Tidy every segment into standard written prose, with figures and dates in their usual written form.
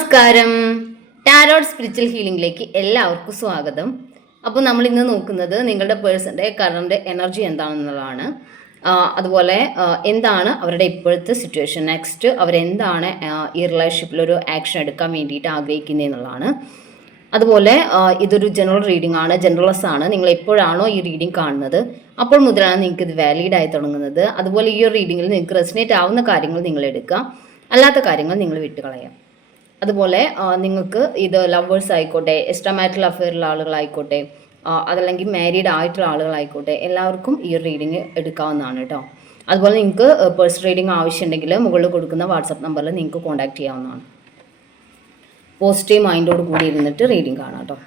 നമസ്കാരം. Tarot spiritual ഹീലിംഗിലേക്ക് എല്ലാവർക്കും സ്വാഗതം. അപ്പോൾ നമ്മൾ ഇന്ന് നോക്കുന്നത് നിങ്ങളുടെ പേഴ്സൻ്റെ കറണ്ട് എനർജി എന്താണെന്നുള്ളതാണ്. അതുപോലെ എന്താണ് അവരുടെ ഇപ്പോഴത്തെ സിറ്റുവേഷൻ, നെക്സ്റ്റ് അവരെന്താണ് ഈ റിലേഷൻഷിപ്പിലൊരു ആക്ഷൻ എടുക്കാൻ വേണ്ടിയിട്ട് ആഗ്രഹിക്കുന്നത് എന്നുള്ളതാണ്. അതുപോലെ ഇതൊരു ജനറൽ റീഡിംഗ് ആണ്, ജനറൽസ് ആണ്. നിങ്ങൾ എപ്പോഴാണോ ഈ റീഡിംഗ് കാണുന്നത് അപ്പോൾ മുതലാണ് നിങ്ങൾക്ക് ഇത് വാലിഡ് ആയി തുടങ്ങുന്നത്. അതുപോലെ ഈ ഒരു റീഡിങ്ങിൽ നിങ്ങൾക്ക് റെസിനേറ്റ് ആവുന്ന കാര്യങ്ങൾ നിങ്ങൾ എടുക്കുക, അല്ലാത്ത കാര്യങ്ങൾ നിങ്ങൾ വിട്ടുകളയാം. അതുപോലെ നിങ്ങൾക്ക് ഇത് ലവേഴ്സ് ആയിക്കോട്ടെ, എക്സ്ട്രാ മാരിറ്റൽ അഫെയറുള്ള ആളുകളായിക്കോട്ടെ, അതല്ലെങ്കിൽ മാരീഡ് ആയിട്ടുള്ള ആളുകളായിക്കോട്ടെ, എല്ലാവർക്കും ഈ റീഡിങ് എടുക്കാവുന്നതാണ് കേട്ടോ. അതുപോലെ നിങ്ങൾക്ക് പേഴ്സണൽ റീഡിംഗ് ആവശ്യമുണ്ടെങ്കിൽ മുകളിൽ കൊടുക്കുന്ന വാട്സപ്പ് നമ്പറിൽ നിങ്ങൾക്ക് കോൺടാക്ട് ചെയ്യാവുന്നതാണ്. പോസിറ്റീവ് മൈൻഡോട് കൂടി ഇരുന്നിട്ട് റീഡിംഗ് കാണാം കേട്ടോ.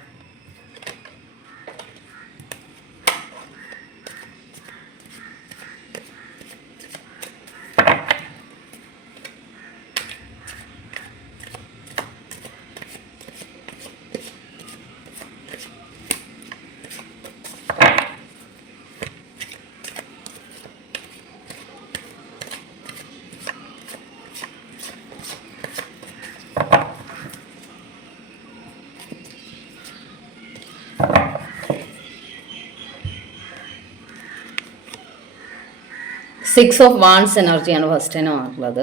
സിക്സ് ഓഫ് വാൺസ് എനർജിയാണ് ഫസ്റ്റ് ഉള്ളത്.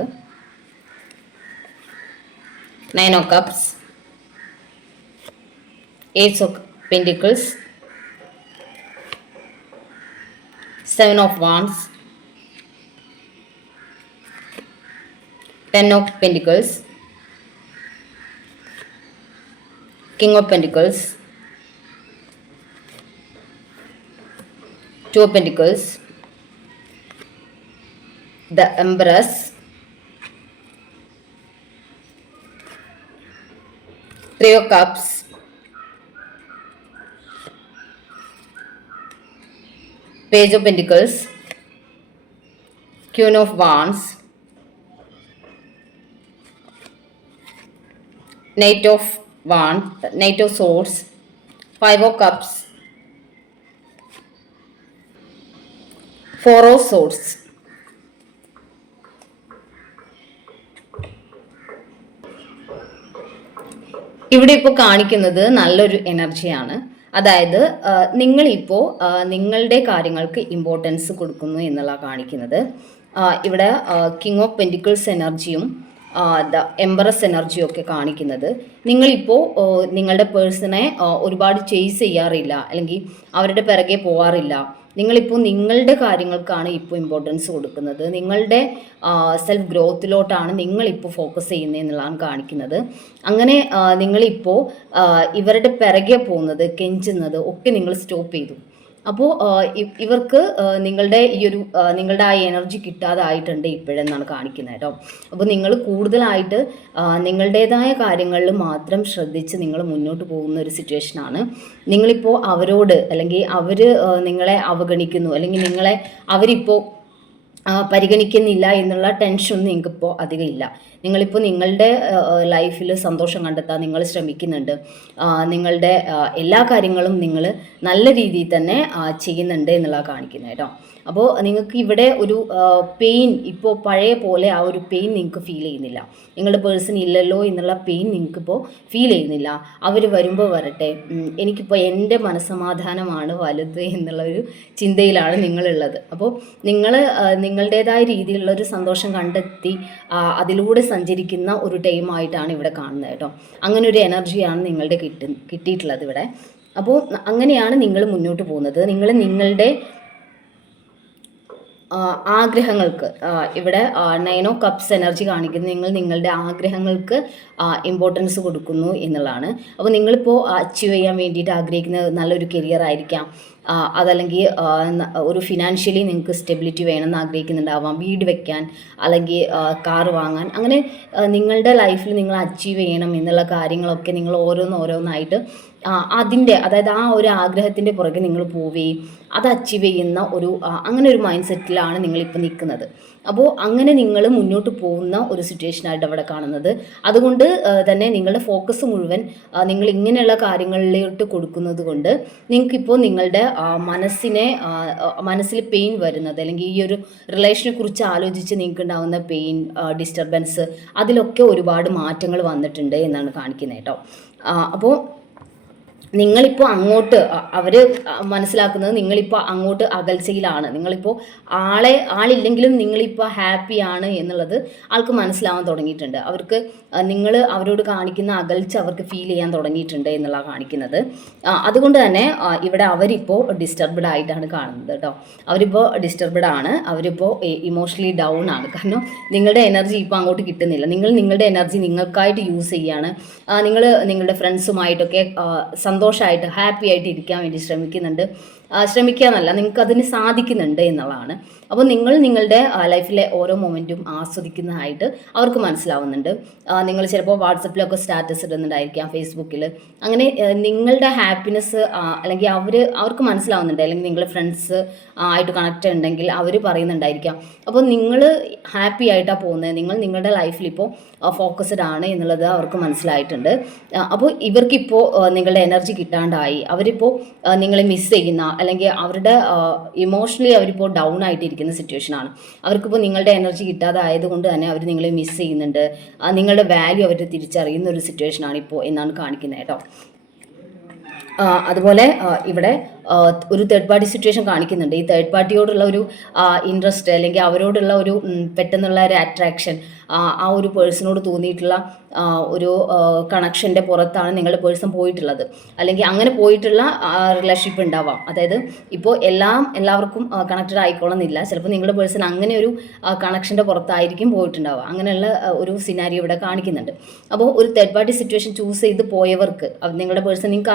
9 of cups, 8 of pentacles, 7 of wands, 10 of pentacles, king of pentacles, 2 of pentacles, the Empress, Three of Cups, Page of Pentacles, Queen of Wands, Knight of Wands, Knight of Swords, Five of Cups, Four of Swords. ഇവിടെ ഇപ്പോൾ കാണിക്കുന്നത് നല്ലൊരു എനർജിയാണ്. അതായത് നിങ്ങളിപ്പോൾ നിങ്ങളുടെ കാര്യങ്ങൾക്ക് importance കൊടുക്കുന്നു എന്നുള്ള കാണിക്കുന്നത്. ഇവിടെ കിങ് ഓഫ് പെന്റിക്കിൾസ് എനർജിയും ദ എംബറസ് എനർജിയും ഒക്കെ കാണിക്കുന്നത് നിങ്ങളിപ്പോൾ നിങ്ങളുടെ പേഴ്സണെ ഒരുപാട് ചേസ് ചെയ്യാറില്ല, അല്ലെങ്കിൽ അവരുടെ പിറകെ പോകാറില്ല. നിങ്ങളിപ്പോൾ നിങ്ങളുടെ കാര്യങ്ങൾക്കാണ് ഇപ്പോൾ ഇമ്പോർട്ടൻസ് കൊടുക്കുന്നത്, നിങ്ങളുടെ സെൽഫ് ഗ്രോത്തിലോട്ടാണ് നിങ്ങളിപ്പോൾ ഫോക്കസ് ചെയ്യുന്നത് എന്നുള്ളതാണ് കാണിക്കുന്നത്. അങ്ങനെ നിങ്ങളിപ്പോൾ ഇവരുടെ പിറകെ പോകുന്നത്, കെഞ്ചുന്നത് ഒക്കെ നിങ്ങൾ സ്റ്റോപ്പ് ചെയ്തു. അപ്പോൾ ഇവർക്ക് നിങ്ങളുടെ ഈ ഒരു നിങ്ങളുടെ ആ എനർജി കിട്ടാതായിട്ടുണ്ട് ഇപ്പോഴെന്നാണ് കാണിക്കുന്നത് കേട്ടോ. അപ്പോൾ നിങ്ങൾ കൂടുതലായിട്ട് നിങ്ങളുടേതായ കാര്യങ്ങളിൽ മാത്രം ശ്രദ്ധിച്ച് നിങ്ങൾ മുന്നോട്ട് പോകുന്ന ഒരു സിറ്റുവേഷനാണ്. നിങ്ങളിപ്പോൾ അവരോട്, അല്ലെങ്കിൽ അവർ നിങ്ങളെ അവഗണിക്കുന്നു, അല്ലെങ്കിൽ നിങ്ങളെ അവരിപ്പോൾ പരിഗണിക്കുന്നില്ല എന്നുള്ള ടെൻഷനൊന്നും നിങ്ങൾക്കിപ്പോൾ അധികം ഇല്ല. നിങ്ങളിപ്പോൾ നിങ്ങളുടെ ലൈഫിൽ സന്തോഷം കണ്ടെത്താൻ നിങ്ങൾ ശ്രമിക്കുന്നുണ്ട്. നിങ്ങളുടെ എല്ലാ കാര്യങ്ങളും നിങ്ങൾ നല്ല രീതിയിൽ തന്നെ ചെയ്യുന്നുണ്ട് എന്നുള്ളത് കാണിക്കുന്നത് കേട്ടോ. അപ്പോൾ നിങ്ങൾക്ക് ഇവിടെ ഒരു പെയിൻ, ഇപ്പോൾ പഴയ പോലെ ആ ഒരു പെയിൻ നിങ്ങൾക്ക് ഫീൽ ചെയ്യുന്നില്ല. നിങ്ങളുടെ പേഴ്സൺ ഇല്ലല്ലോ എന്നുള്ള പെയിൻ നിങ്ങൾക്കിപ്പോൾ ഫീൽ ചെയ്യുന്നില്ല. അവർ വരുമ്പോൾ വരട്ടെ, എനിക്കിപ്പോൾ എൻ്റെ മനസ്സമാധാനമാണ് വലുത് എന്നുള്ളൊരു ചിന്തയിലാണ് നിങ്ങളുള്ളത്. അപ്പോൾ നിങ്ങൾ നിങ്ങളുടേതായ രീതിയിലുള്ളൊരു സന്തോഷം കണ്ടെത്തി അതിലൂടെ സഞ്ചരിക്കുന്ന ഒരു ടൈമായിട്ടാണ് ഇവിടെ കാണുന്നത് കേട്ടോ. അങ്ങനെ ഒരു എനർജിയാണ് നിങ്ങളുടെ കിട്ടിയിട്ടുള്ളത് ഇവിടെ. അപ്പോൾ അങ്ങനെയാണ് നിങ്ങൾ മുന്നോട്ട് പോകുന്നത്. നിങ്ങൾ നിങ്ങളുടെ ആഗ്രഹങ്ങൾക്ക്, ഇവിടെ 9 ഓഫ് കപ്സ് എനർജി കാണിക്കുന്നത് നിങ്ങൾ നിങ്ങളുടെ ആഗ്രഹങ്ങൾക്ക് ഇമ്പോർട്ടൻസ് കൊടുക്കുന്നു എന്നുള്ളതാണ്. അപ്പോൾ നിങ്ങളിപ്പോൾ അച്ചീവ് ചെയ്യാൻ വേണ്ടിയിട്ട് ആഗ്രഹിക്കുന്ന നല്ലൊരു കരിയർ ആയിരിക്കാം, അതല്ലെങ്കിൽ ഒരു ഫിനാൻഷ്യലി നിങ്ങൾക്ക് സ്റ്റെബിലിറ്റി വേണമെന്ന് ആഗ്രഹിക്കുന്നുണ്ടാവാം, വീട് വെക്കാൻ അല്ലെങ്കിൽ കാറ് വാങ്ങാൻ. അങ്ങനെ നിങ്ങളുടെ ലൈഫിൽ നിങ്ങൾ അച്ചീവ് ചെയ്യണം എന്നുള്ള കാര്യങ്ങളൊക്കെ നിങ്ങൾ ഓരോന്നായിട്ട് അതിൻ്റെ അതായത് ആ ഒരു ആഗ്രഹത്തിൻ്റെ പുറകെ നിങ്ങൾ പോവുകയും അത് അച്ചീവ് ചെയ്യുന്ന അങ്ങനെ ഒരു മൈൻഡ് സെറ്റിലാണ് നിങ്ങളിപ്പോൾ നിൽക്കുന്നത്. അപ്പോൾ അങ്ങനെ നിങ്ങൾ മുന്നോട്ട് പോകുന്ന ഒരു സിറ്റുവേഷനായിട്ട് അവിടെ കാണുന്നത്. അതുകൊണ്ട് തന്നെ നിങ്ങളുടെ ഫോക്കസ് മുഴുവൻ നിങ്ങൾ ഇങ്ങനെയുള്ള കാര്യങ്ങളിലോട്ട് കൊടുക്കുന്നത് കൊണ്ട് നിങ്ങൾക്കിപ്പോൾ നിങ്ങളുടെ മനസ്സിൽ പെയിൻ വരുന്നത്, അല്ലെങ്കിൽ ഈ ഒരു റിലേഷനെ കുറിച്ച് ആലോചിച്ച് നിങ്ങൾക്ക് ഉണ്ടാകുന്ന പെയിൻ, ഡിസ്റ്റർബൻസ്, അതിലൊക്കെ ഒരുപാട് മാറ്റങ്ങൾ വന്നിട്ടുണ്ട് എന്നാണ് കാണിക്കുന്നത് കേട്ടോ. അപ്പോൾ നിങ്ങളിപ്പോൾ അങ്ങോട്ട് അവർ മനസ്സിലാക്കുന്നത് നിങ്ങളിപ്പോൾ അങ്ങോട്ട് അകൽച്ചയിലാണ്. നിങ്ങളിപ്പോൾ ആളില്ലെങ്കിലും നിങ്ങളിപ്പോൾ ഹാപ്പിയാണ് എന്നുള്ളത് ആൾക്ക് മനസ്സിലാവാൻ തുടങ്ങിയിട്ടുണ്ട്. അവർക്ക് നിങ്ങൾ അവരോട് കാണിക്കുന്ന അകൽച്ച അവർക്ക് ഫീൽ ചെയ്യാൻ തുടങ്ങിയിട്ടുണ്ട് എന്നുള്ള കാണിക്കുന്നത്. അതുകൊണ്ട് തന്നെ ഇവിടെ അവരിപ്പോൾ ഡിസ്റ്റർബ്ഡ് ആയിട്ടാണ് കാണുന്നത് കേട്ടോ. അവരിപ്പോൾ ഡിസ്റ്റർബ്ഡ് ആണ്, അവരിപ്പോൾ ഇമോഷണലി ഡൗൺ ആണ്. കാരണം നിങ്ങളുടെ എനർജി ഇപ്പോൾ അങ്ങോട്ട് കിട്ടുന്നില്ല. നിങ്ങളുടെ എനർജി നിങ്ങൾക്കായിട്ട് യൂസ് ചെയ്യാണ്. നിങ്ങൾ നിങ്ങളുടെ ഫ്രണ്ട്സുമായിട്ടൊക്കെ സന്തോഷമായിട്ട് ഹാപ്പി ആയിട്ട് ഇരിക്കാൻ വേണ്ടി ശ്രമിക്കുക എന്നല്ല, നിങ്ങൾക്ക് അതിന് സാധിക്കുന്നുണ്ട് എന്നുള്ളതാണ്. അപ്പോൾ നിങ്ങളുടെ ലൈഫിലെ ഓരോ മൊമെൻറ്റും ആസ്വദിക്കുന്നതായിട്ട് അവർക്ക് മനസ്സിലാവുന്നുണ്ട്. നിങ്ങൾ ചിലപ്പോൾ വാട്സപ്പിലൊക്കെ സ്റ്റാറ്റസ് ഇടുന്നുണ്ടായിരിക്കാം, ഫേസ്ബുക്കിൽ. അങ്ങനെ നിങ്ങളുടെ ഹാപ്പിനെസ് അല്ലെങ്കിൽ അവർക്ക് മനസ്സിലാവുന്നുണ്ട്. അല്ലെങ്കിൽ നിങ്ങളുടെ ഫ്രണ്ട്സ് ആയിട്ട് കണക്റ്റ് ഉണ്ടെങ്കിൽ അവർ പറയുന്നുണ്ടായിരിക്കാം. അപ്പോൾ നിങ്ങൾ ഹാപ്പി ആയിട്ടാണ് പോകുന്നത്, നിങ്ങളുടെ ലൈഫിൽ ഇപ്പോൾ ഫോക്കസ്ഡ് ആണ് എന്നുള്ളത് അവർക്ക് മനസ്സിലായിട്ടുണ്ട്. അപ്പോൾ ഇവർക്കിപ്പോൾ നിങ്ങളുടെ എനർജി കിട്ടാണ്ടായി, അവരിപ്പോൾ നിങ്ങളെ മിസ് ചെയ്യുന്ന, അല്ലെങ്കിൽ അവരുടെ ഇമോഷണലി അവരിപ്പോൾ ഡൗൺ ആയിട്ടിരിക്കുന്ന സിറ്റുവേഷനാണ്. അവർക്കിപ്പോൾ നിങ്ങളുടെ എനർജി കിട്ടാതെ ആയതുകൊണ്ട് തന്നെ അവർ നിങ്ങളെ മിസ് ചെയ്യുന്നുണ്ട്. നിങ്ങളുടെ വാല്യൂ അവർ തിരിച്ചറിയുന്ന ഒരു സിറ്റുവേഷനാണ് ഇപ്പോൾ എന്നാണ് കാണിക്കുന്നത് കേട്ടോ. അതുപോലെ ഇവിടെ ഒരു തേർഡ് പാർട്ടി സിറ്റുവേഷൻ കാണിക്കുന്നുണ്ട്. ഈ തേർഡ് പാർട്ടിയോടുള്ള ഒരു ഇൻട്രസ്റ്റ്, അല്ലെങ്കിൽ അവരോടുള്ള ഒരു പെട്ടെന്നുള്ള ഒരു അട്രാക്ഷൻ, ആ ഒരു പേഴ്സണോട് തോന്നിയിട്ടുള്ള ഒരു കണക്ഷൻ്റെ പുറത്താണ് നിങ്ങളുടെ പേഴ്സൺ പോയിട്ടുള്ളത്. അല്ലെങ്കിൽ അങ്ങനെ പോയിട്ടുള്ള റിലേഷൻഷിപ്പ് ഉണ്ടാവാം. അതായത് ഇപ്പോൾ എല്ലാവർക്കും കണക്റ്റഡ് ആയിക്കോളുന്നില്ല. ചിലപ്പോൾ നിങ്ങളുടെ പേഴ്സൺ അങ്ങനെ ഒരു കണക്ഷൻ്റെ പുറത്തായിരിക്കും പോയിട്ടുണ്ടാവുക. അങ്ങനെയുള്ള ഒരു സിനാരിയോ ഇവിടെ കാണിക്കുന്നുണ്ട്. അപ്പോൾ ഒരു തേർഡ് പാർട്ടി സിറ്റുവേഷൻ ചൂസ് ചെയ്ത് പോയവർക്ക് നിങ്ങളുടെ പേഴ്സൺ നിങ്ങൾക്ക്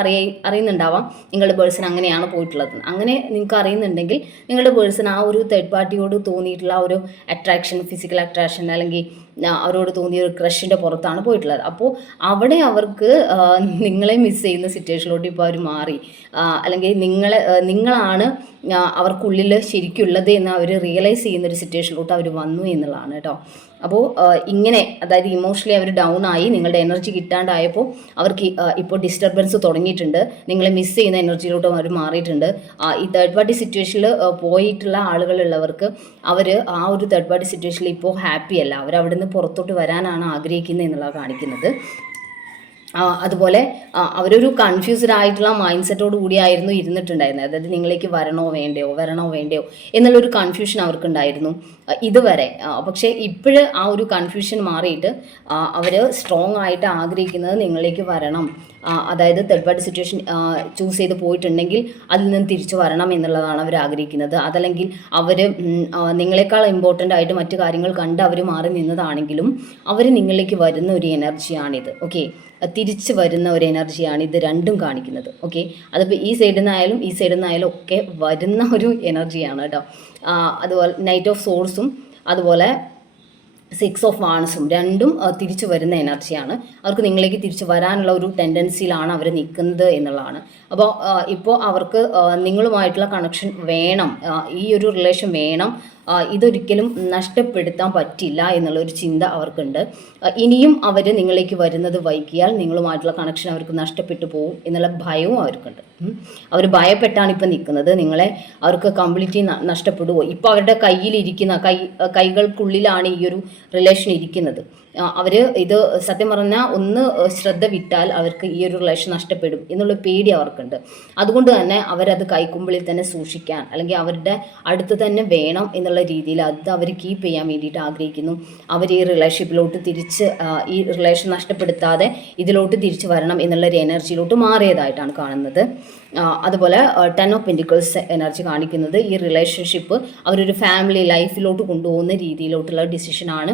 അറിയുന്നുണ്ടാവാം നിങ്ങളുടെ പേഴ്സൺ അങ്ങനെയാണ് പോയിട്ടുള്ളത്. അങ്ങനെ നിങ്ങൾക്ക് അറിയുന്നുണ്ടെങ്കിൽ നിങ്ങളുടെ പേഴ്സൺ ആ ഒരു തേർഡ് പാർട്ടിയോട് തോന്നിയിട്ടുള്ള ആ ഒരു അട്രാക്ഷൻ, ഫിസിക്കൽ അട്രാക്ഷൻ, അല്ലെങ്കിൽ അവരോട് തോന്നിയ ഒരു ക്രഷിൻ്റെ പുറത്താണ് പോയിട്ടുള്ളത്. അപ്പോൾ അവിടെ അവർക്ക് നിങ്ങളെ മിസ് ചെയ്യുന്ന സിറ്റുവേഷനിലോട്ട് ഇപ്പോൾ അവർ മാറി. അല്ലെങ്കിൽ നിങ്ങളാണ് അവർക്കുള്ളിൽ ശരിക്കുള്ളത് എന്ന് അവർ റിയലൈസ് ചെയ്യുന്നൊരു സിറ്റുവേഷനിലോട്ട് അവർ വന്നു എന്നുള്ളതാണ് കേട്ടോ. അപ്പോൾ ഇങ്ങനെ, അതായത് ഇമോഷണലി അവർ ഡൗൺ ആയി, നിങ്ങളുടെ എനർജി കിട്ടാണ്ടായപ്പോൾ അവർക്ക് ഇപ്പോൾ ഡിസ്റ്റർബൻസ് തുടങ്ങിയിട്ടുണ്ട്. നിങ്ങളെ മിസ് ചെയ്യുന്ന എനർജിയിലോട്ട് അവർ മാറിയിട്ടുണ്ട്. ഈ തേർഡ് പാർട്ടി സിറ്റുവേഷനിൽ പോയിട്ടുള്ള ആളുകളുള്ളവർക്ക് അവർ ആ ഒരു തേർഡ് പാർട്ടി സിറ്റുവേഷനിൽ ഇപ്പോൾ ഹാപ്പി അല്ല. അവർ അവിടെ നിന്ന് പുറത്തോട്ട് വരാനാണ് ആഗ്രഹിക്കുന്നത് എന്നുള്ളത് കാണിക്കുന്നത്. അതുപോലെ അവരൊരു കൺഫ്യൂസ്ഡ് ആയിട്ടുള്ള മൈൻഡ് സെറ്റോട് കൂടിയായിരുന്നു ഇരുന്നിട്ടുണ്ടായിരുന്നത്. അതായത് നിങ്ങളിലേക്ക് വരണോ വേണ്ടയോ എന്നുള്ളൊരു കൺഫ്യൂഷൻ അവർക്കുണ്ടായിരുന്നു ഇതുവരെ. പക്ഷേ ഇപ്പോഴ് ആ ഒരു കൺഫ്യൂഷൻ മാറിയിട്ട് അവർ സ്ട്രോങ് ആയിട്ട് ആഗ്രഹിക്കുന്നത് നിങ്ങളിലേക്ക് വരണം. അതായത് തേർഡ് പാർട്ടി സിറ്റുവേഷൻ ചൂസ് ചെയ്ത് പോയിട്ടുണ്ടെങ്കിൽ അതിൽ നിന്ന് തിരിച്ചു വരണം എന്നുള്ളതാണ് അവർ ആഗ്രഹിക്കുന്നത്. അതല്ലെങ്കിൽ അവർ നിങ്ങളെക്കാൾ ഇമ്പോർട്ടൻ്റ് ആയിട്ട് മറ്റു കാര്യങ്ങൾ കണ്ട് അവർ മാറി നിന്നതാണെങ്കിലും അവർ നിങ്ങളിലേക്ക് വരുന്ന ഒരു എനർജിയാണിത്. ഓക്കെ, തിരിച്ചു വരുന്ന ഒരു എനർജിയാണ് ഇത് രണ്ടും കാണിക്കുന്നത്. ഓക്കെ, അതിപ്പോൾ ഈ സൈഡിൽ നിന്നായാലും ഒക്കെ വരുന്ന ഒരു എനർജിയാണ് കേട്ടോ. അതുപോലെ നൈറ്റ് ഓഫ് സോഴ്സും അതുപോലെ 6 ഓഫ് വാൺസും രണ്ടും തിരിച്ചു വരുന്ന എനർജിയാണ്. അവർക്ക് നിങ്ങളിലേക്ക് തിരിച്ചു വരാനുള്ള ഒരു ടെൻഡൻസിയിലാണ് അവർ നിൽക്കുന്നത് എന്നുള്ളതാണ്. അപ്പോൾ ഇപ്പോൾ അവർക്ക് നിങ്ങളുമായിട്ടുള്ള കണക്ഷൻ വേണം, ഈ ഒരു റിലേഷൻ വേണം, ഇതൊരിക്കലും നഷ്ടപ്പെടുത്താൻ പറ്റില്ല എന്നുള്ളൊരു ചിന്ത അവർക്കുണ്ട്. ഇനിയും അവർ നിങ്ങളിലേക്ക് വരുന്നത് വൈകിയാൽ നിങ്ങളുമായിട്ടുള്ള കണക്ഷൻ അവർക്ക് നഷ്ടപ്പെട്ടു പോകും എന്നുള്ള ഭയവും അവർക്കുണ്ട്. അവർ ഭയപ്പെട്ടാണ് ഇപ്പം നിൽക്കുന്നത്. അവർക്ക് കംപ്ലീറ്റ്ലി നഷ്ടപ്പെടുമോ. ഇപ്പോൾ അവരുടെ കയ്യിലിരിക്കുന്ന കൈകൾക്കുള്ളിലാണ് ഈ ഒരു റിലേഷൻ ഇരിക്കുന്നത്. അവർ ഇത് സത്യം പറഞ്ഞാൽ ഒന്ന് ശ്രദ്ധ വിട്ടാൽ അവർക്ക് ഈ ഒരു റിലേഷൻ നഷ്ടപ്പെടും എന്നുള്ള പേടി അവർക്കുണ്ട്. അതുകൊണ്ട് തന്നെ അവരത് കൈക്കുമ്പിളിൽ തന്നെ സൂക്ഷിക്കാൻ, അല്ലെങ്കിൽ അവരുടെ അടുത്ത് തന്നെ വേണം എന്നുള്ള രീതിയിൽ അത് അവർ കീപ്പ് ചെയ്യാൻ വേണ്ടിയിട്ട് ആഗ്രഹിക്കുന്നു. അവർ ഈ റിലേഷൻഷിപ്പിലോട്ട് ഈ റിലേഷൻ നഷ്ടപ്പെടുത്താതെ ഇതിലോട്ട് തിരിച്ചു വരണം എന്നുള്ളൊരു എനർജിയിലോട്ട് മാറിയതായിട്ടാണ് കാണുന്നത്. അതുപോലെ 10 ഓഫ് പെൻറ്റിക്കിൾസ് എനർജി കാണിക്കുന്നത് ഈ റിലേഷൻഷിപ്പ് അവരൊരു ഫാമിലി ലൈഫിലോട്ട് കൊണ്ടുപോകുന്ന രീതിയിലോട്ടുള്ള ഡിസിഷനാണ്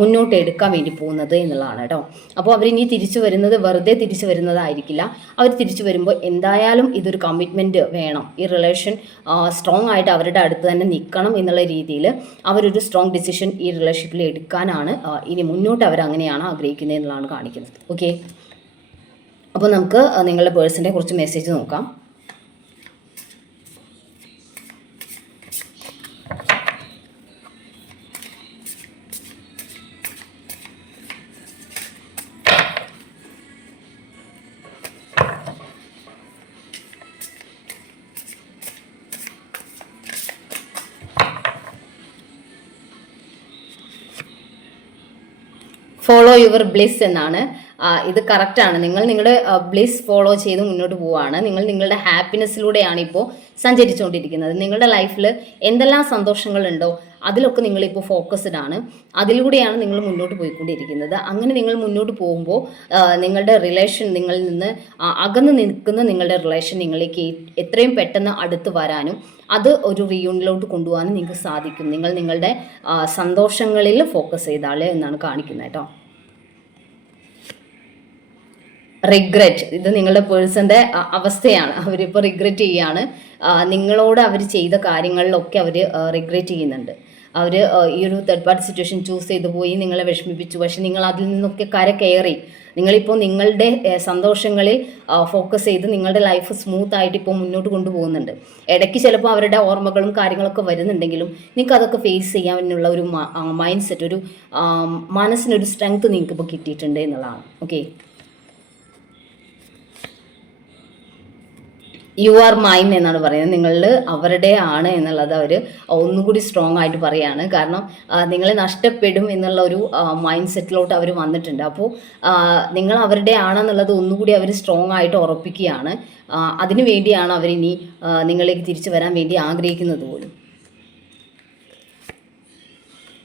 മുന്നോട്ട് എടുക്കാൻ വേണ്ടി പോകുന്നത് എന്നുള്ളതാണ് കേട്ടോ. അപ്പോൾ അവരിനി തിരിച്ചു വരുന്നത് വെറുതെ തിരിച്ചു വരുന്നതായിരിക്കില്ല. അവർ തിരിച്ചു വരുമ്പോൾ എന്തായാലും ഇതൊരു കമ്മിറ്റ്മെൻറ്റ് വേണം. ഈ റിലേഷൻ സ്ട്രോങ് ആയിട്ട് അവരുടെ അടുത്ത് തന്നെ നിൽക്കണം എന്നുള്ള രീതിയിൽ അവരൊരു സ്ട്രോങ് ഡിസിഷൻ ഈ റിലേഷൻഷിപ്പിൽ എടുക്കാനാണ് ഇനി മുന്നോട്ട് അവർ അങ്ങനെയാണ് ആഗ്രഹിക്കുന്നത് എന്നുള്ളതാണ് കാണിക്കുന്നത്. ഓക്കെ, അപ്പോൾ നമുക്ക് നിങ്ങളുടെ പേഴ്സൻ്റെ കുറച്ച് മെസ്സേജ് നോക്കാം. ഫോളോ യുവർ ബ്ലിസ് എന്നാണ്. ഇത് കറക്റ്റാണ്. നിങ്ങൾ നിങ്ങളുടെ ബ്ലിസ് ഫോളോ ചെയ്ത് മുന്നോട്ട് പോവുകയാണ്. നിങ്ങൾ നിങ്ങളുടെ ഹാപ്പിനെസ്സിലൂടെയാണ് ഇപ്പോൾ സഞ്ചരിച്ചുകൊണ്ടിരിക്കുന്നത്. നിങ്ങളുടെ ലൈഫിൽ എന്തെല്ലാം സന്തോഷങ്ങളുണ്ടോ അതിലൊക്കെ നിങ്ങളിപ്പോൾ ഫോക്കസ്ഡ് ആണ്. അതിലൂടെയാണ് നിങ്ങൾ മുന്നോട്ട് പോയിക്കൊണ്ടിരിക്കുന്നത്. അങ്ങനെ നിങ്ങൾ മുന്നോട്ട് പോകുമ്പോൾ നിങ്ങളുടെ റിലേഷൻ, നിങ്ങളിൽ നിന്ന് അകന്ന് നിൽക്കുന്ന നിങ്ങളുടെ റിലേഷൻ നിങ്ങളിലേക്ക് എത്രയും പെട്ടെന്ന് അടുത്ത് വരാനും അത് ഒരു റീയൂണിലോട്ട് കൊണ്ടുപോകാനും നിങ്ങൾക്ക് സാധിക്കും. നിങ്ങൾ നിങ്ങളുടെ സന്തോഷങ്ങളിൽ ഫോക്കസ് ചെയ്താൽ എന്നാണ് കാണിക്കുന്നത് കേട്ടോ. റിഗ്രറ്റ്, ഇത് നിങ്ങളുടെ പേഴ്സൻ്റെ അവസ്ഥയാണ്. അവരിപ്പോൾ റിഗ്രറ്റ് ചെയ്യുകയാണ്. നിങ്ങളോട് അവർ ചെയ്ത കാര്യങ്ങളിലൊക്കെ അവർ റിഗ്രറ്റ് ചെയ്യുന്നുണ്ട്. അവർ ഈ ഒരു തേർഡ് പാർട്ടി സിറ്റുവേഷൻ ചൂസ് ചെയ്തു പോയി, നിങ്ങളെ വിഷമിപ്പിച്ചു. പക്ഷെ നിങ്ങൾ അതിൽ നിന്നൊക്കെ കയറി നിങ്ങളിപ്പോൾ നിങ്ങളുടെ സന്തോഷങ്ങളിൽ ഫോക്കസ് ചെയ്ത് നിങ്ങളുടെ ലൈഫ് സ്മൂത്ത് ആയിട്ട് ഇപ്പോൾ മുന്നോട്ട് കൊണ്ടുപോകുന്നുണ്ട്. ഇടയ്ക്ക് ചിലപ്പോൾ അവരുടെ ഓർമ്മകളും കാര്യങ്ങളൊക്കെ വരുന്നുണ്ടെങ്കിലും നിങ്ങൾക്ക് അതൊക്കെ ഫേസ് ചെയ്യാനുള്ള ഒരു മൈൻഡ് സെറ്റ്, ഒരു മനസ്സിനൊരു സ്ട്രെങ്ത് നിങ്ങൾക്ക് ഇപ്പോൾ കിട്ടിയിട്ടുണ്ട് എന്നുള്ളതാണ്. ഓക്കെ, യു ആർ മൈൻ എന്നാണ് പറയുന്നത്. നിങ്ങളിൽ അവരുടെ ആണ് എന്നുള്ളത് അവർ ഒന്നുകൂടി സ്ട്രോങ് ആയിട്ട് പറയുകയാണ്. കാരണം നിങ്ങളെ നഷ്ടപ്പെടും എന്നുള്ള ഒരു മൈൻഡ് സെറ്റിലോട്ട് അവർ വന്നിട്ടുണ്ട്. അപ്പോൾ നിങ്ങൾ അവരുടെ ആണെന്നുള്ളത് ഒന്നുകൂടി അവർ സ്ട്രോങ് ആയിട്ട് ഉറപ്പിക്കുകയാണ്. അതിനു വേണ്ടിയാണ് അവരിനി നിങ്ങളിലേക്ക് തിരിച്ചു വരാൻ വേണ്ടി ആഗ്രഹിക്കുന്നത് പോലും.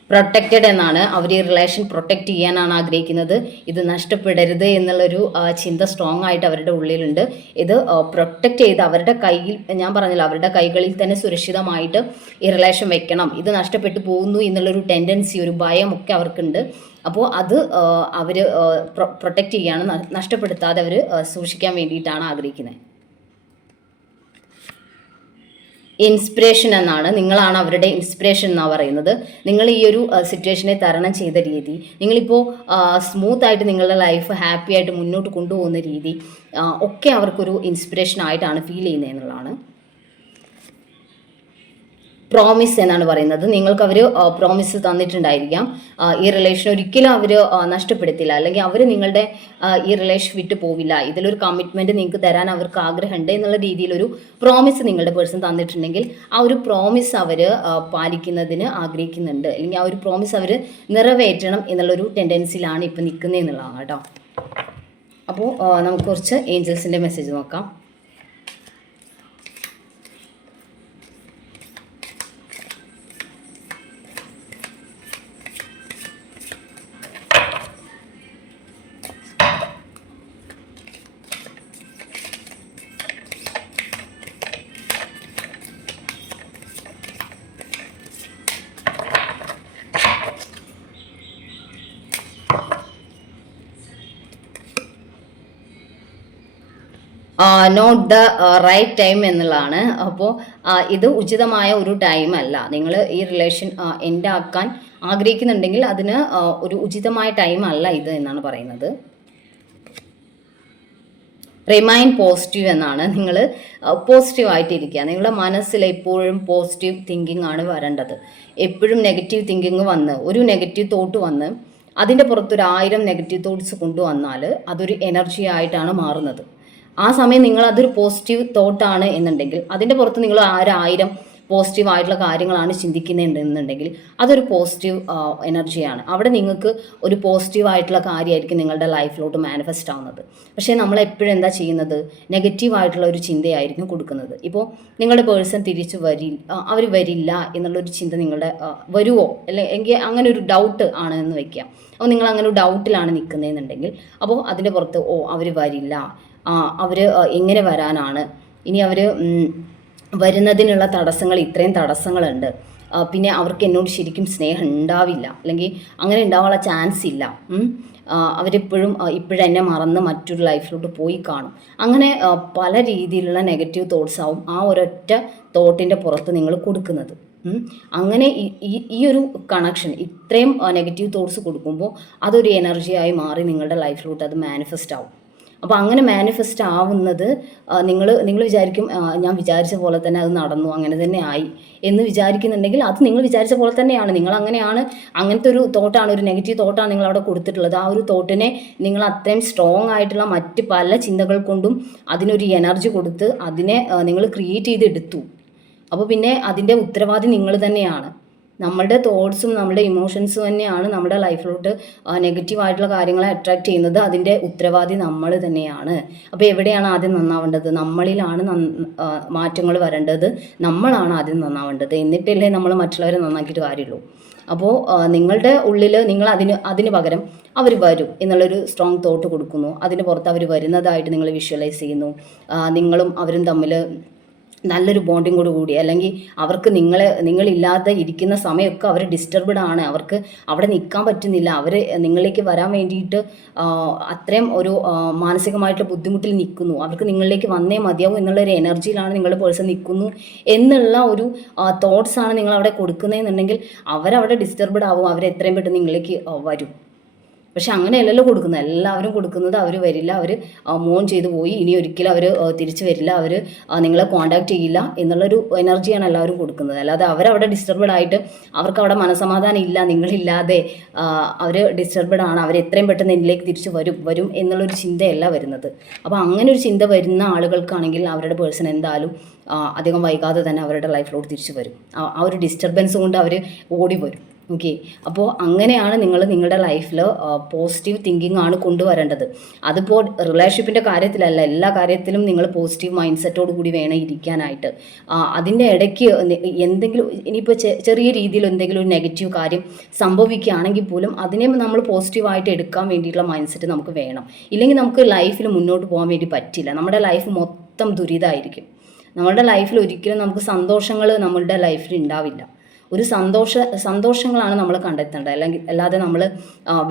പ്രൊട്ടക്റ്റഡ് എന്നാണ്. അവർ ഈ റിലേഷൻ പ്രൊട്ടക്റ്റ് ചെയ്യാനാണ് ആഗ്രഹിക്കുന്നത്. ഇത് നഷ്ടപ്പെടരുത് എന്നുള്ളൊരു ചിന്ത സ്ട്രോങ് ആയിട്ട് അവരുടെ ഉള്ളിലുണ്ട്. ഇത് പ്രൊട്ടക്റ്റ് ചെയ്ത് അവരുടെ കയ്യിൽ, ഞാൻ പറഞ്ഞല്ലോ, അവരുടെ കൈകളിൽ തന്നെ സുരക്ഷിതമായിട്ട് ഈ റിലേഷൻ വെക്കണം. ഇത് നഷ്ടപ്പെട്ടു പോകുന്നു എന്നുള്ളൊരു ടെൻഡൻസി, ഒരു ഭയമൊക്കെ അവർക്കുണ്ട്. അപ്പോൾ അത് അവർ പ്രൊട്ടക്റ്റ് ചെയ്യാണ്, നഷ്ടപ്പെടുത്താതെ അവർ സൂക്ഷിക്കാൻ വേണ്ടിയിട്ടാണ് ആഗ്രഹിക്കുന്നത്. ഇൻസ്പിറേഷൻ എന്നാണ്. നിങ്ങളാണ് അവരുടെ ഇൻസ്പിറേഷൻ എന്നാണ് പറയുന്നത്. നിങ്ങൾ ഈ ഒരു സിറ്റുവേഷനെ തരണം ചെയ്ത രീതി, നിങ്ങളിപ്പോൾ സ്മൂത്തായിട്ട് നിങ്ങളുടെ ലൈഫ് ഹാപ്പി ആയിട്ട് മുന്നോട്ട് കൊണ്ടുപോകുന്ന രീതി ഒക്കെ അവർക്കൊരു ഇൻസ്പിറേഷൻ ആയിട്ടാണ് ഫീൽ ചെയ്യുന്നത് എന്നുള്ളതാണ്. പ്രോമിസ് എന്നാണ് പറയുന്നത്. നിങ്ങൾക്ക് അവർ പ്രോമിസ് തന്നിട്ടുണ്ടായിരിക്കാം. ഈ റിലേഷൻ ഒരിക്കലും അവർ നഷ്ടപ്പെടുത്തില്ല, അല്ലെങ്കിൽ അവർ നിങ്ങളുടെ ഈ റിലേഷൻ വിട്ടു പോവില്ല, ഇതിലൊരു കമ്മിറ്റ്മെൻറ്റ് നിങ്ങൾക്ക് തരാൻ അവർക്ക് ആഗ്രഹമുണ്ട് എന്നുള്ള രീതിയിലൊരു പ്രോമിസ് നിങ്ങളുടെ പേഴ്സൺ തന്നിട്ടുണ്ടെങ്കിൽ ആ ഒരു പ്രോമിസ് അവർ പാലിക്കുന്നതിന് ആഗ്രഹിക്കുന്നുണ്ട്, അല്ലെങ്കിൽ ആ ഒരു പ്രോമിസ് അവർ നിറവേറ്റണം എന്നുള്ളൊരു ടെൻഡൻസിയിലാണ് ഇപ്പം നിൽക്കുന്നത് എന്നുള്ളതാണ് കേട്ടോ. അപ്പോൾ നമുക്ക് കുറച്ച് ഏഞ്ചൽസിൻ്റെ മെസ്സേജ് നോക്കാം. നോട്ട് ദ റൈറ്റ് ടൈം എന്നുള്ളതാണ്. അപ്പോൾ ഇത് ഉചിതമായ ഒരു ടൈം അല്ല. നിങ്ങൾ ഈ റിലേഷൻ എൻഡ് ആക്കാൻ ആഗ്രഹിക്കുന്നുണ്ടെങ്കിൽ അതിന് ഒരു ഉചിതമായ ടൈം അല്ല ഇത് എന്നാണ് പറയുന്നത്. റിമൈൻ പോസിറ്റീവ് എന്നാണ്. നിങ്ങൾ പോസിറ്റീവ് ആയിട്ടിരിക്കുക. നിങ്ങളുടെ മനസ്സിൽ എപ്പോഴും പോസിറ്റീവ് തിങ്കിങ് ആണ് വരേണ്ടത്. എപ്പോഴും നെഗറ്റീവ് തിങ്കിങ് വന്ന്, ഒരു നെഗറ്റീവ് തോട്ട് വന്ന് അതിൻ്റെ പുറത്തൊരു 1000 നെഗറ്റീവ് തോട്ട്സ് കൊണ്ടുവന്നാൽ അതൊരു എനർജി ആയിട്ടാണ് മാറുന്നത്. ആ സമയം നിങ്ങൾ അതൊരു പോസിറ്റീവ് തോട്ടാണ് എന്നുണ്ടെങ്കിൽ അതിൻ്റെ പുറത്ത് നിങ്ങൾ 1000 പോസിറ്റീവ് ആയിട്ടുള്ള കാര്യങ്ങളാണ് ചിന്തിക്കുന്നുണ്ടെന്നുണ്ടെങ്കിൽ അതൊരു പോസിറ്റീവ് എനർജിയാണ്. അവിടെ നിങ്ങൾക്ക് ഒരു പോസിറ്റീവ് ആയിട്ടുള്ള കാര്യമായിരിക്കും നിങ്ങളുടെ ലൈഫിലോട്ട് മാനിഫെസ്റ്റ് ആവുന്നത്. പക്ഷേ നമ്മളെപ്പോഴും എന്താ ചെയ്യുന്നത്? നെഗറ്റീവായിട്ടുള്ള ഒരു ചിന്തയായിരിക്കും കൊടുക്കുന്നത്. ഇപ്പോൾ നിങ്ങളുടെ പേഴ്സൺ തിരിച്ച് അവർ വരില്ല എന്നുള്ളൊരു ചിന്ത നിങ്ങളുടെ വരുമോ അല്ലെങ്കിൽ അങ്ങനെ ഒരു ഡൗട്ട് ആണ് എന്ന് വയ്ക്കുക. അപ്പോൾ നിങ്ങൾ അങ്ങനെ ഒരു ഡൗട്ടിലാണ് നിൽക്കുന്നതെന്നുണ്ടെങ്കിൽ അപ്പോൾ അതിൻ്റെ പുറത്ത് അവർ വരില്ല, അവർ എങ്ങനെ വരാനാണ്, ഇനി അവർ വരുന്നതിനുള്ള തടസ്സങ്ങൾ, ഇത്രയും തടസ്സങ്ങളുണ്ട്, പിന്നെ അവർക്ക് എന്നോട് ശരിക്കും സ്നേഹം ഉണ്ടാവില്ല, അല്ലെങ്കിൽ അങ്ങനെ ഉണ്ടാവാനുള്ള ചാൻസ് ഇല്ല, അവരെപ്പോഴും ഇപ്പോഴെന്നെ മറന്ന് മറ്റൊരു ലൈഫിലോട്ട് പോയി കാണും. അങ്ങനെ പല രീതിയിലുള്ള നെഗറ്റീവ് തോട്ട്സ് ആവും ആ ഒരൊറ്റ തോട്ടിൻ്റെ പുറത്ത് നിങ്ങൾ കൊടുക്കുന്നത്. അങ്ങനെ ഈ ഒരു കണക്ഷൻ, ഇത്രയും നെഗറ്റീവ് തോട്ട്സ് കൊടുക്കുമ്പോൾ അതൊരു എനർജിയായി മാറി നിങ്ങളുടെ ലൈഫിലോട്ട് അത് മാനിഫെസ്റ്റ് ആവും. അപ്പോൾ അങ്ങനെ മാനിഫെസ്റ്റ് ആവുന്നത് നിങ്ങൾ വിചാരിക്കും ഞാൻ വിചാരിച്ച പോലെ തന്നെ അത് നടന്നു, അങ്ങനെ തന്നെ ആയി എന്ന് വിചാരിക്കുന്നുണ്ടെങ്കിൽ അത് നിങ്ങൾ വിചാരിച്ച പോലെ തന്നെയാണ്. നിങ്ങൾ അങ്ങനെയാണ്, അങ്ങനത്തെ ഒരു തോട്ടാണ്, ഒരു നെഗറ്റീവ് തോട്ടാണ് നിങ്ങൾ അവിടെ കൊടുത്തിട്ടുള്ളത്. ആ ഒരു തോട്ടിനെ നിങ്ങൾ അത്രയും സ്ട്രോങ് ആയിട്ടുള്ള മറ്റ് പല ചിന്തകൾ കൊണ്ടും അതിനൊരു എനർജി കൊടുത്ത് അതിനെ നിങ്ങൾ ക്രിയേറ്റ് ചെയ്തെടുത്തു. അപ്പോൾ പിന്നെ അതിൻ്റെ ഉത്തരവാദി നിങ്ങൾ തന്നെയാണ്. നമ്മുടെ തോട്ട്സും നമ്മുടെ ഇമോഷൻസും തന്നെയാണ് നമ്മുടെ ലൈഫിലോട്ട് നെഗറ്റീവായിട്ടുള്ള കാര്യങ്ങളെ അട്രാക്റ്റ് ചെയ്യുന്നത്. അതിൻ്റെ ഉത്തരവാദി നമ്മൾ തന്നെയാണ്. അപ്പോൾ എവിടെയാണ് ആദ്യം നന്നാവേണ്ടത്? നമ്മളിലാണ് മാറ്റങ്ങൾ വരേണ്ടത്. നമ്മളാണ് ആദ്യം നന്നാവേണ്ടത്. എന്നിട്ടല്ലേ നമ്മൾ മറ്റുള്ളവരെ നന്നാക്കിയിട്ട് കാര്യമുള്ളൂ. അപ്പോൾ നിങ്ങളുടെ ഉള്ളിൽ നിങ്ങൾ അതിന് പകരം അവർ വരും എന്നുള്ളൊരു സ്ട്രോങ് തോട്ട് കൊടുക്കുന്നു. അതിന് പുറത്ത് അവർ വരുന്നതായിട്ട് നിങ്ങൾ വിഷ്വലൈസ് ചെയ്യുന്നു. നിങ്ങളും അവരും തമ്മിൽ നല്ലൊരു ബോണ്ടിങ്ങോട് കൂടി, അല്ലെങ്കിൽ അവർക്ക് നിങ്ങളില്ലാതെ ഇരിക്കുന്ന സമയമൊക്കെ അവർ ഡിസ്റ്റർബ്ഡ് ആണ്, അവർക്ക് അവിടെ നിൽക്കാൻ പറ്റുന്നില്ല, അവർ നിങ്ങളിലേക്ക് വരാൻ വേണ്ടിയിട്ട് അത്രയും ഒരു മാനസികമായിട്ടുള്ള ബുദ്ധിമുട്ടിൽ നിൽക്കുന്നു, അവർക്ക് നിങ്ങളിലേക്ക് വന്നേ മതിയാവും എന്നുള്ളൊരു എനർജിയിലാണ് നിങ്ങളുടെ പേഴ്സൺ നിൽക്കുന്നു എന്നുള്ള ഒരു തോട്ട്സാണ് നിങ്ങൾ അവിടെ കൊടുക്കുന്നതെന്നുണ്ടെങ്കിൽ അവരവിടെ ഡിസ്റ്റർബ്ഡ് ആവും, അവർ എത്രയും പെട്ടെന്ന് നിങ്ങളിലേക്ക് വരും. പക്ഷെ അങ്ങനെയല്ലല്ലോ കൊടുക്കുന്നത്. എല്ലാവരും കൊടുക്കുന്നത് അവർ വരില്ല, അവർ മൂൺ ചെയ്തു പോയി, ഇനി ഒരിക്കലും അവർ തിരിച്ചു വരില്ല, അവർ നിങ്ങളെ കോൺടാക്റ്റ് ചെയ്യില്ല എന്നുള്ളൊരു എനർജിയാണ് എല്ലാവരും കൊടുക്കുന്നത്. അല്ലാതെ അവരവിടെ ഡിസ്റ്റർബ്ഡ് ആയിട്ട് അവർക്ക് അവിടെ മനസ്സമാധാനം ഇല്ല, നിങ്ങളില്ലാതെ അവർ ഡിസ്റ്റർബ്ഡ് ആണ്, അവർ എത്രയും പെട്ടെന്ന് എന്നിലേക്ക് തിരിച്ചു വരും എന്നുള്ളൊരു ചിന്തയല്ല വരുന്നത്. അപ്പോൾ അങ്ങനെ ഒരു ചിന്ത വരുന്ന ആളുകൾക്കാണെങ്കിൽ അവരുടെ പേഴ്സൺ എന്തായാലും അധികം വൈകാതെ തന്നെ അവരുടെ ലൈഫിലോട്ട് തിരിച്ചു വരും. ആ ഒരു ഡിസ്റ്റർബൻസ് കൊണ്ട് അവർ ഓടി വരും. ഓക്കെ, അപ്പോൾ അങ്ങനെയാണ് നിങ്ങൾ നിങ്ങളുടെ ലൈഫിൽ പോസിറ്റീവ് തിങ്കിങ് ആണ് കൊണ്ടുവരേണ്ടത്. അതിപ്പോൾ റിലേഷൻഷിപ്പിൻ്റെ കാര്യത്തിലല്ല, എല്ലാ കാര്യത്തിലും നിങ്ങൾ പോസിറ്റീവ് മൈൻഡ് സെറ്റോട് കൂടി വേണം ഇരിക്കാനായിട്ട്. അതിൻ്റെ ഇടയ്ക്ക് എന്തെങ്കിലും ഇനിയിപ്പോൾ ചെറിയ രീതിയിൽ എന്തെങ്കിലും ഒരു നെഗറ്റീവ് കാര്യം സംഭവിക്കുകയാണെങ്കിൽ പോലും അതിനെ നമ്മൾ പോസിറ്റീവായിട്ട് എടുക്കാൻ വേണ്ടിയിട്ടുള്ള മൈൻഡ് സെറ്റ് നമുക്ക് വേണം. ഇല്ലെങ്കിൽ നമുക്ക് ലൈഫിൽ മുന്നോട്ട് പോകാൻ വേണ്ടി പറ്റില്ല. നമ്മുടെ ലൈഫ് മൊത്തം ദുരിതമായിരിക്കും. നമ്മുടെ ലൈഫിൽ ഒരിക്കലും നമുക്ക് സന്തോഷങ്ങൾ നമ്മളുടെ ലൈഫിൽ ഉണ്ടാവില്ല. ഒരു സന്തോഷങ്ങളാണ് നമ്മൾ കണ്ടെത്തേണ്ടത്. അല്ലാതെ നമ്മൾ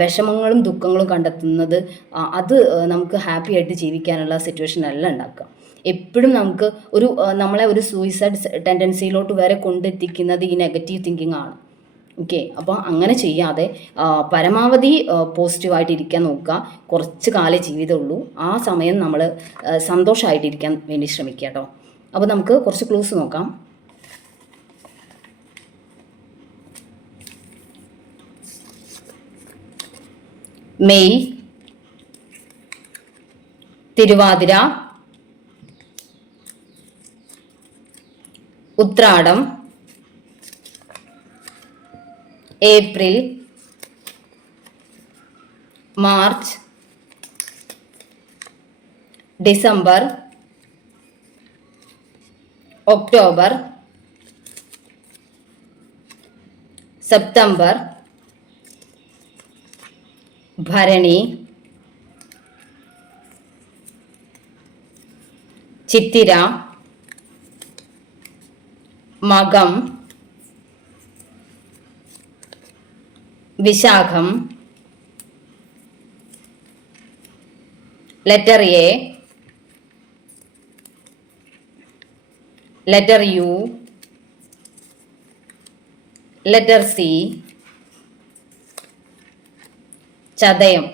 വിഷമങ്ങളും ദുഃഖങ്ങളും കണ്ടെത്തുന്നത് അത് നമുക്ക് ഹാപ്പി ആയിട്ട് ജീവിക്കാനുള്ള സിറ്റുവേഷൻ അല്ല ഉണ്ടാക്കുക. എപ്പോഴും നമുക്ക് നമ്മളെ ഒരു സൂയിസൈഡ് ടെൻഡൻസിയിലോട്ട് വരെ കൊണ്ടെത്തിക്കുന്നത് ഈ നെഗറ്റീവ് തിങ്കിങ് ആണ്. ഓക്കെ, അപ്പോൾ അങ്ങനെ ചെയ്യാതെ പരമാവധി പോസിറ്റീവായിട്ട് ഇരിക്കാൻ നോക്കുക. കുറച്ച് കാലേ ജീവിതമുള്ളൂ, ആ സമയം നമ്മൾ സന്തോഷമായിട്ടിരിക്കാൻ വേണ്ടി ശ്രമിക്കുക കേട്ടോ. അപ്പോൾ നമുക്ക് കുറച്ച് ക്ലൂസ് നോക്കാം. May, Thiruvathira, Uthradam, April, March, December, October, September, Bharani, Chithira, Makam, Vishakham, letter A, letter U, letter C, Chathayam.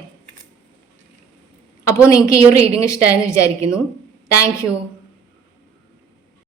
അപ്പോൾ നിങ്ങൾക്ക് ഈ ഒരു റീഡിംഗ് ഇഷ്ടമായെന്ന് വിചാരിക്കുന്നു. Thank U.